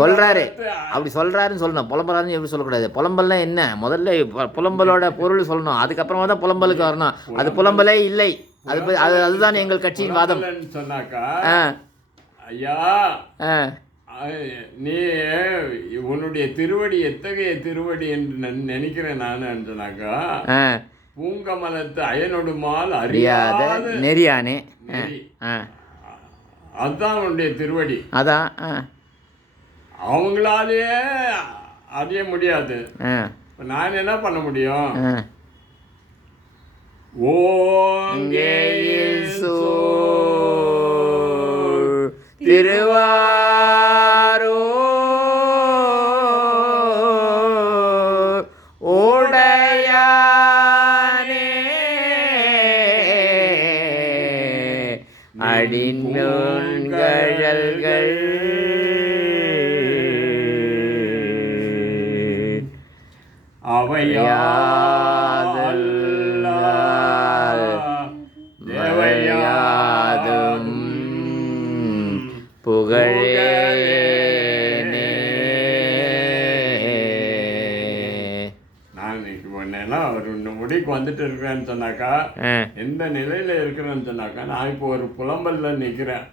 சொல்கிறாரு, அப்படி சொல்கிறாருன்னு சொல்லணும். புலம்புறாருன்னு எப்படி சொல்லக்கூடாது. புலம்பல்னா என்ன? முதல்ல புலம்பலோட பொருள் சொல்லணும், அதுக்கப்புறமா தான் புலம்பலுக்கு வரணும். அது புலம்பலே இல்லை. அதுதான் எங்கள் கட்சியின் வாதம். சொன்னாக்கா ஆ ஐயா, ஆ நீ உன்னுடைய திருவடி எத்தகைய திருவடி என்று நினைக்கிறேன் நான் சொன்னாக்கா, ஆ பூங்கமலத்து அயனொடுமால் அறியாத நெறியானே. ஆ அதுதான் உன்னுடைய திருவடி. அதான். அவங்களாலேயே அறிய முடியாது. நான் என்ன பண்ண முடியும்? ஓங்கேயில் சூழ் திருவாரூர் உடையானே அடிநுண்கழல்கள் அவையாதல் தேவையாதும் புகழேனே. நான் உன்னெல்லாம் ஒரு முடிக்கு வந்துட்டு இருக்கிறேன்னு சொன்னாக்கா, எந்த நிலையில இருக்கிறேன்னு சொன்னாக்கா, நான் இப்போ ஒரு புலம்பல்ல நிற்கிறேன்.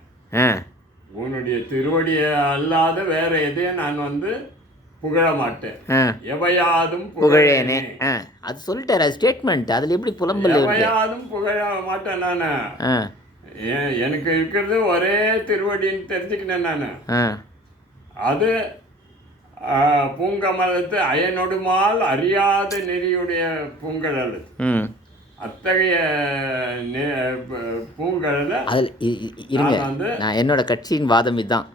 உன்னுடைய திருவடியை அல்லாத வேற எதையும் நான் புகழ மாட்டேன். எவையாதும் புகழேனே. அது சொல்லிட்டாரு, அது ஸ்டேட்மெண்ட். அதுல எப்படி புலம்பல்? எவையாதும் புகழ மாட்டேன் நான். எனக்கு இருக்கிறது ஒரே திருவடின்னு தெரிஞ்சுக்கினேன் நான். அது பூங்கமலத்து அயனொடுமால் அறியாத நெறியுடைய பூங்கழல். அத்தகைய பூங்கழல அதில் இருங்க, நான் என்னோட கட்சியின் வாதம் இதுதான்.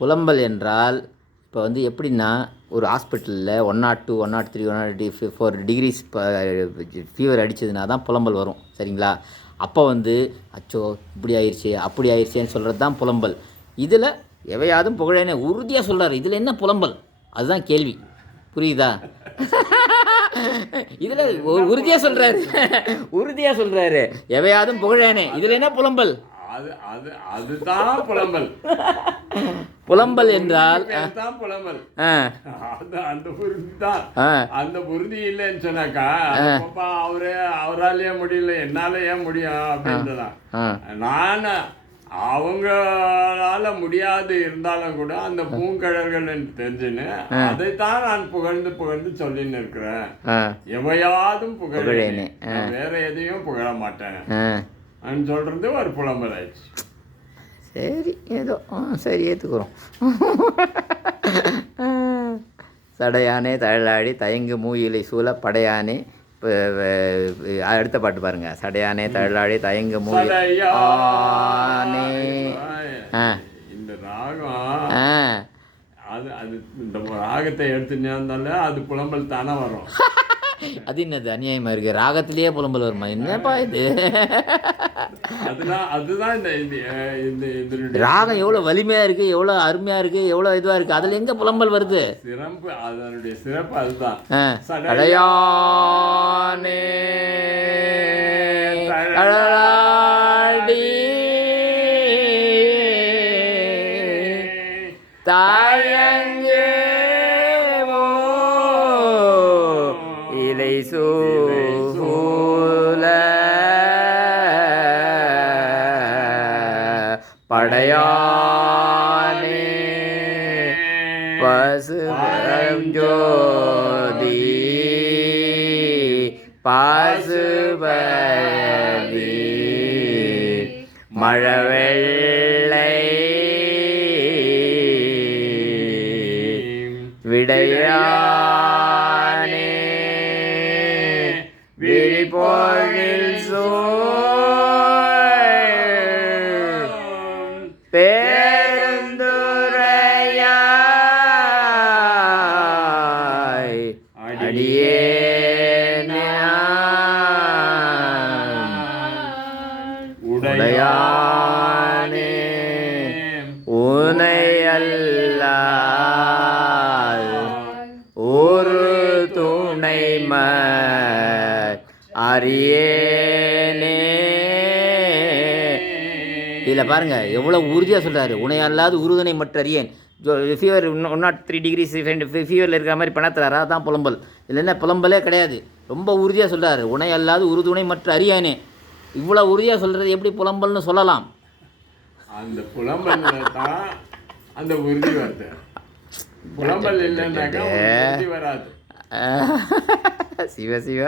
புலம்பல் என்றால் இப்போ எப்படின்னா, ஒரு ஹாஸ்பிட்டலில் 102, 103, 104 டிகிரிஸ் ஃபீவர் அடித்ததுனா தான் புலம்பல் வரும், சரிங்களா? அப்போ அச்சோ இப்படி ஆயிடுச்சு அப்படி ஆயிடுச்சேன்னு சொல்கிறது தான் புலம்பல். இதில் எவையாதும் புகழேனே உறுதியாக சொல்கிறார். இதில் என்ன புலம்பல்? அதுதான் கேள்வி. புரியுதா? இதில் உறுதியாக சொல்கிறாரு எவையாதும் புகழேனே. இதில் என்ன புலம்பல்? அதுதான் புலம்பல். புலம்பல் என்றால் புலம்பல். அந்த உறுதி தான். அந்த உறுதி இல்லைன்னு சொன்னாக்கா, அவராலேயே முடியல, என்னால ஏன் முடியும் அப்படின்றதான். நான் அவங்களால முடியாது இருந்தாலும் கூட அந்த பூங்கழல்கள் தெரிஞ்சுன்னு அதைத்தான் நான் புகழ்ந்து சொல்லின்னு இருக்கிறேன். எவையாதும் புகழேனே, வேற எதையும் புகழ மாட்டேன் சொல்றது ஒரு புலம்பல் ஆயிடுச்சு. சரி, ஏதோ சரி, ஏற்றுக்குறோம். சடையானே தழலாடி தயங்கு மூயிலை சூழ படையானே. அடுத்த பாட்டு பாருங்க. சடையானே தழலாடி தயங்கு மூயிலே. இந்த ராகம் அது இந்த ராகத்தை எடுத்துனால அது புலம்பல் தானே வரும். அது என்னது அநியாயமா இருக்கு? ராகத்திலேயே புலம்பல் வருமா? என்னப்பா இது? அதுதான் இந்த ராகம் எவ்வளோ வலிமையா இருக்கு, எவ்வளோ அருமையா இருக்கு, எவ்வளோ இதுவா இருக்கு. அதுல எங்க புலம்பல் வருது? சிறப்பு, அதனுடைய சிறப்பு அதுதான். சடையானே தழலாடி தயங்கு இலை சூழ படையானே பசுபரம் ஜோதி பாசுபதி மழவெள்ளை விடையானே விழிபொழில் பேருந்துரையாய் அடியேனே உடையானே உனை அல்லால் ஒரு துணைம அறியேனே. இதில் பாருங்க எவ்வளோ உறுதியாக சொல்கிறாரு. உனை அல்லாது உறுதுணை மற்ற அறியேன். ஃபீவர் 103 டிகிரிஸ் ஃபீவரில் இருக்கிற மாதிரி பணத்துறாரா தான் புலம்பல். இல்லைன்னா புலம்பலே கிடையாது. ரொம்ப உறுதியாக சொல்கிறாரு. உணை அல்லாது உறுதுணை மற்ற அறியானே. இவ்வளோ உறுதியாக சொல்கிறது எப்படி புலம்பல்னு சொல்லலாம்? அந்த புலம்பல்ல தான் அந்த உறுதி வருது. புலம்பல் இல்லைன்னாக்கா உறுதி வராது. சிவ சிவ